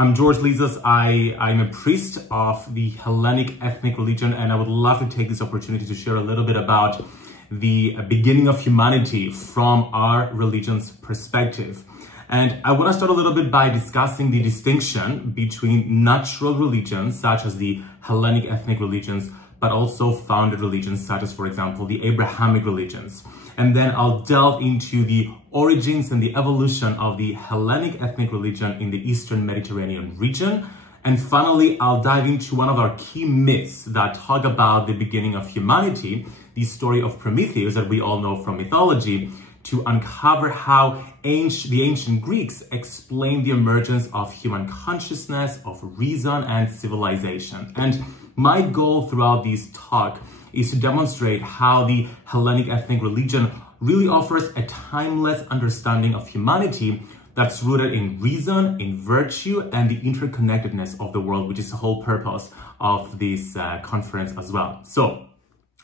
I'm Γιώργος Lizos. I'm a priest of the Hellenic ethnic religion, and I would love to take this opportunity to share a little bit about the beginning of humanity from our religion's perspective. And I want to start a little bit by discussing the distinction between natural religions, such as the Hellenic ethnic religions, but also founded religions, such as, for example, the Abrahamic religions. And then I'll delve into the origins and the evolution of the Hellenic ethnic religion in the Eastern Mediterranean region. And finally, I'll dive into one of our key myths that talk about the beginning of humanity, the story of Prometheus that we all know from mythology, to uncover how the ancient Greeks explained the emergence of human consciousness, of reason, and civilization. And my goal throughout this talk is to demonstrate how the Hellenic ethnic religion really offers a timeless understanding of humanity that's rooted in reason, in virtue, and the interconnectedness of the world, which is the whole purpose of this conference as well. So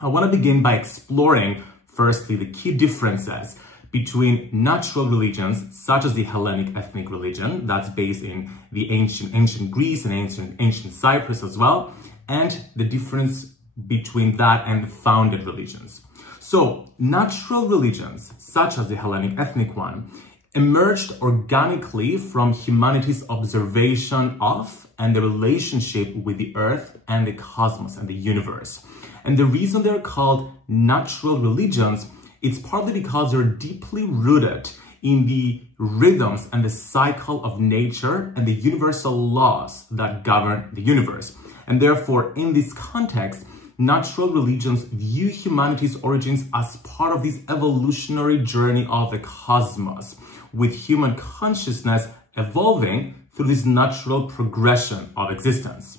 I want to begin by exploring, firstly, the key differences between natural religions, such as the Hellenic ethnic religion, that's based in the ancient Greece and ancient Cyprus as well, and the difference between that and the founded religions. So, natural religions, such as the Hellenic ethnic one, emerged organically from humanity's observation of and the relationship with the earth and the cosmos and the universe. And the reason they're called natural religions, it's partly because they're deeply rooted in the rhythms and the cycle of nature and the universal laws that govern the universe. And therefore, in this context, natural religions view humanity's origins as part of this evolutionary journey of the cosmos, with human consciousness evolving through this natural progression of existence.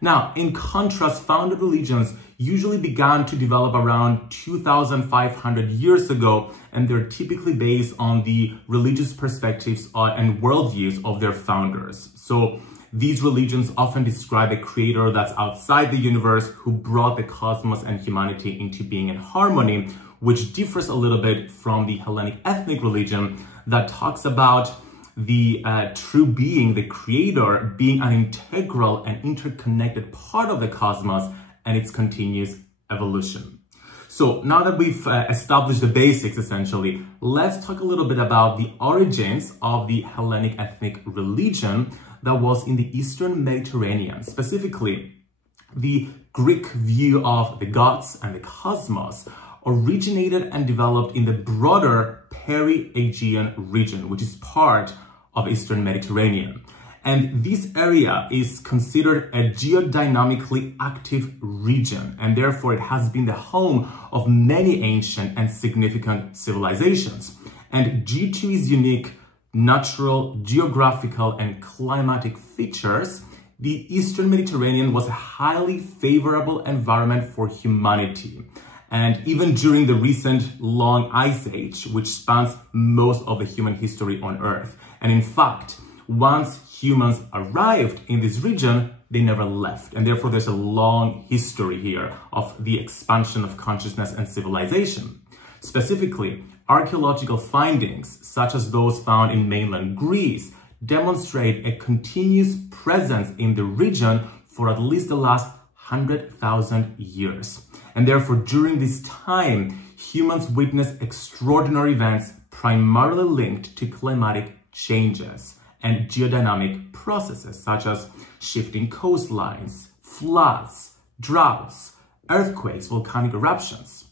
Now, in contrast, founded religions usually began to develop around 2,500 years ago, and they're typically based on the religious perspectives and worldviews of their founders. So these religions often describe a creator that's outside the universe who brought the cosmos and humanity into being in harmony, which differs a little bit from the Hellenic ethnic religion that talks about the true being, the creator, being an integral and interconnected part of the cosmos and its continuous evolution. So now that we've established the basics, essentially, let's talk a little bit about the origins of the Hellenic ethnic religion that was in the Eastern Mediterranean. Specifically, the Greek view of the gods and the cosmos originated and developed in the broader Peri-Aegean region, which is part of Eastern Mediterranean. And this area is considered a geodynamically active region, and therefore it has been the home of many ancient and significant civilizations. And due to its unique natural, geographical, and climatic features, the Eastern Mediterranean was a highly favorable environment for humanity. And even during the recent long ice age, which spans most of the human history on Earth. And in fact, once humans arrived in this region, they never left. And therefore, there's a long history here of the expansion of consciousness and civilization. Specifically, archaeological findings, such as those found in mainland Greece, demonstrate a continuous presence in the region for at least the last 100,000 years. And therefore, during this time, humans witnessed extraordinary events primarily linked to climatic changes and geodynamic processes such as shifting coastlines, floods, droughts, earthquakes, volcanic eruptions.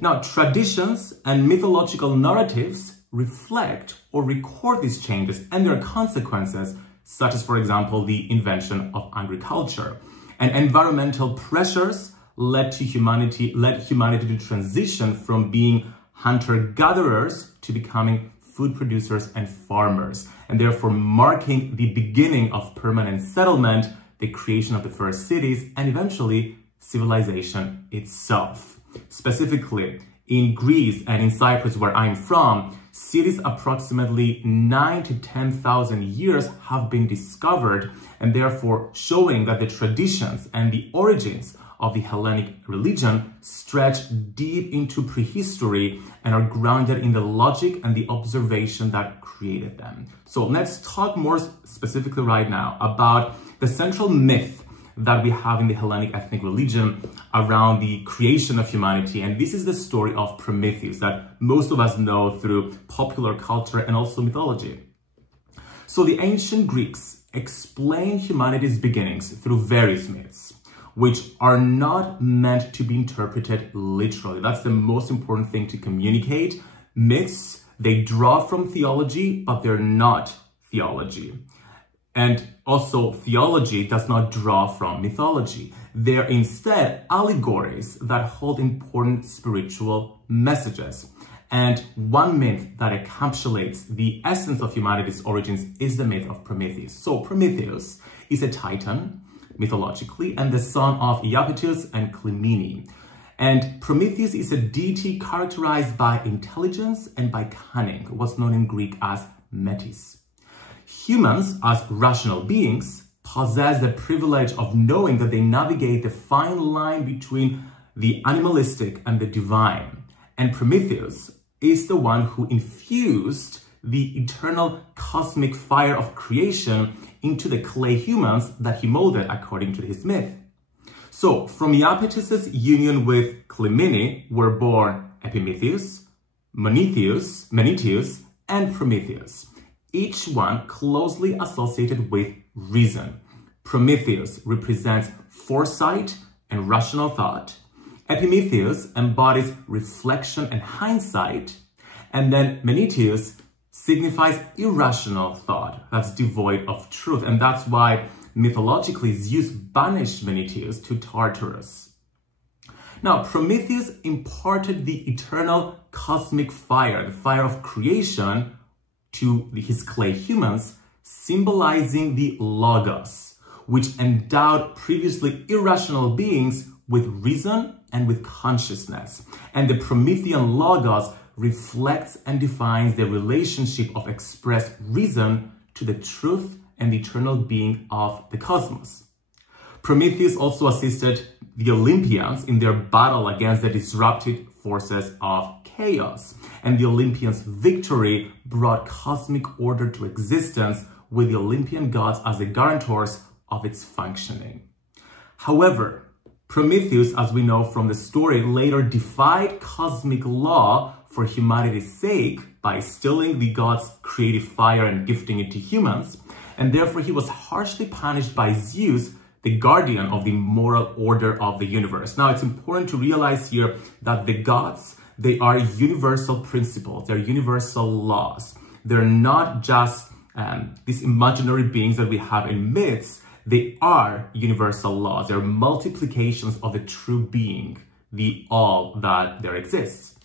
Now, traditions and mythological narratives reflect or record these changes and their consequences, such as, for example, the invention of agriculture. And environmental pressures led humanity to transition from being hunter-gatherers to becoming food producers and farmers, and therefore marking the beginning of permanent settlement, the creation of the first cities, and eventually civilization itself. Specifically, in Greece and in Cyprus, where I'm from, cities approximately 9 to 10,000 years have been discovered, and therefore showing that the traditions and the origins of the Hellenic religion stretch deep into prehistory and are grounded in the logic and the observation that created them. So let's talk more specifically right now about the central myth that we have in the Hellenic ethnic religion around the creation of humanity. And this is the story of Prometheus that most of us know through popular culture and also mythology. So the ancient Greeks explain humanity's beginnings through various myths, which are not meant to be interpreted literally. That's the most important thing to communicate. Myths, they draw from theology, but they're not theology. And also, theology does not draw from mythology. They're instead allegories that hold important spiritual messages. And one myth that encapsulates the essence of humanity's origins is the myth of Prometheus. So Prometheus is a titan, mythologically, and the son of Iapetus and Clymene. And Prometheus is a deity characterized by intelligence and by cunning, what's known in Greek as metis. Humans, as rational beings, possess the privilege of knowing that they navigate the fine line between the animalistic and the divine. And Prometheus is the one who infused the eternal cosmic fire of creation into the clay humans that he molded according to his myth. So from Iapetus's union with Clymene were born Epimetheus, Menetius, and Prometheus, each one closely associated with reason. Prometheus represents foresight and rational thought. Epimetheus embodies reflection and hindsight. And then Menetius signifies irrational thought that's devoid of truth. And that's why mythologically Zeus banished Menetius to Tartarus. Now, Prometheus imparted the eternal cosmic fire, the fire of creation, to his clay humans, symbolizing the Logos, which endowed previously irrational beings with reason and with consciousness. And the Promethean Logos reflects and defines the relationship of expressed reason to the truth and the eternal being of the cosmos. Prometheus also assisted the Olympians in their battle against the disruptive forces of chaos, and the Olympians' victory brought cosmic order to existence with the Olympian gods as the guarantors of its functioning. However, Prometheus, as we know from the story, later defied cosmic law for humanity's sake by stealing the gods' creative fire and gifting it to humans, and therefore he was harshly punished by Zeus, the guardian of the moral order of the universe. Now, it's important to realize here that the gods, they are universal principles, they're universal laws. They're not just these imaginary beings that we have in myths. They are universal laws. They're multiplications of the true being, the all that there exists.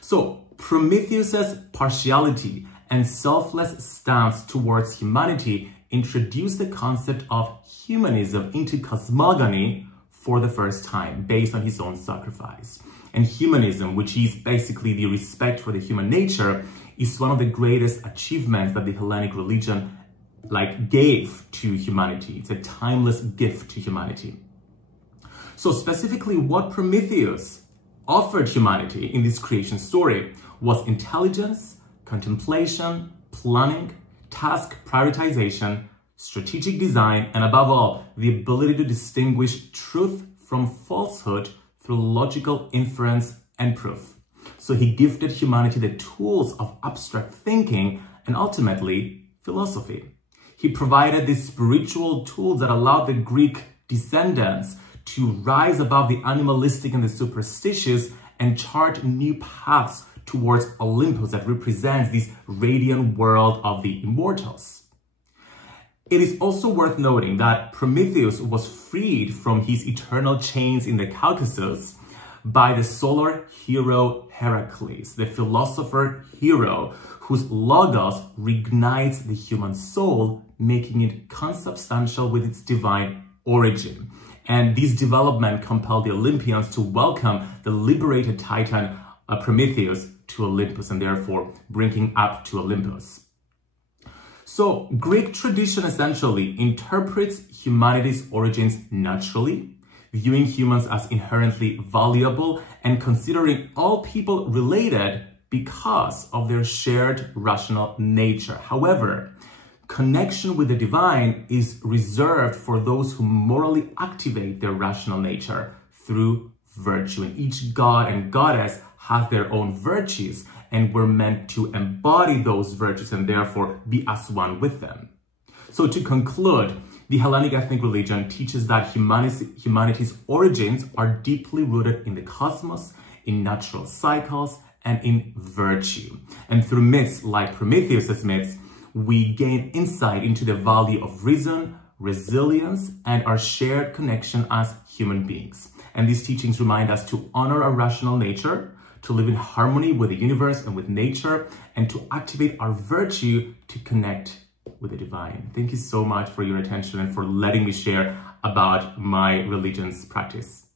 So Prometheus's partiality and selfless stance towards humanity introduced the concept of humanism into cosmogony for the first time, based on his own sacrifice. And humanism, which is basically the respect for the human nature, is one of the greatest achievements that the Hellenic religion gave to humanity. It's a timeless gift to humanity. So specifically, what Prometheus offered humanity in this creation story was intelligence, contemplation, planning, task prioritization, strategic design, and above all, the ability to distinguish truth from falsehood through logical inference and proof. So he gifted humanity the tools of abstract thinking and ultimately philosophy. He provided these spiritual tools that allowed the Greek descendants to rise above the animalistic and the superstitious and chart new paths towards Olympus that represents this radiant world of the immortals. It is also worth noting that Prometheus was freed from his eternal chains in the Caucasus by the solar hero Heracles, the philosopher hero whose logos reignites the human soul, making it consubstantial with its divine origin. And this development compelled the Olympians to welcome the liberated Titan Prometheus to Olympus, and therefore bringing up to Olympus. So Greek tradition essentially interprets humanity's origins naturally. viewing humans as inherently valuable and considering all people related because of their shared rational nature. However, connection with the divine is reserved for those who morally activate their rational nature through virtue. And each god and goddess have their own virtues, and we're meant to embody those virtues and therefore be as one with them. So to conclude, the Hellenic ethnic religion teaches that humanity's origins are deeply rooted in the cosmos, in natural cycles, and in virtue. And through myths like Prometheus's myths, we gain insight into the value of reason, resilience, and our shared connection as human beings. And these teachings remind us to honor our rational nature, to live in harmony with the universe and with nature, and to activate our virtue to connect with the divine. Thank you so much for your attention and for letting me share about my religion's practice.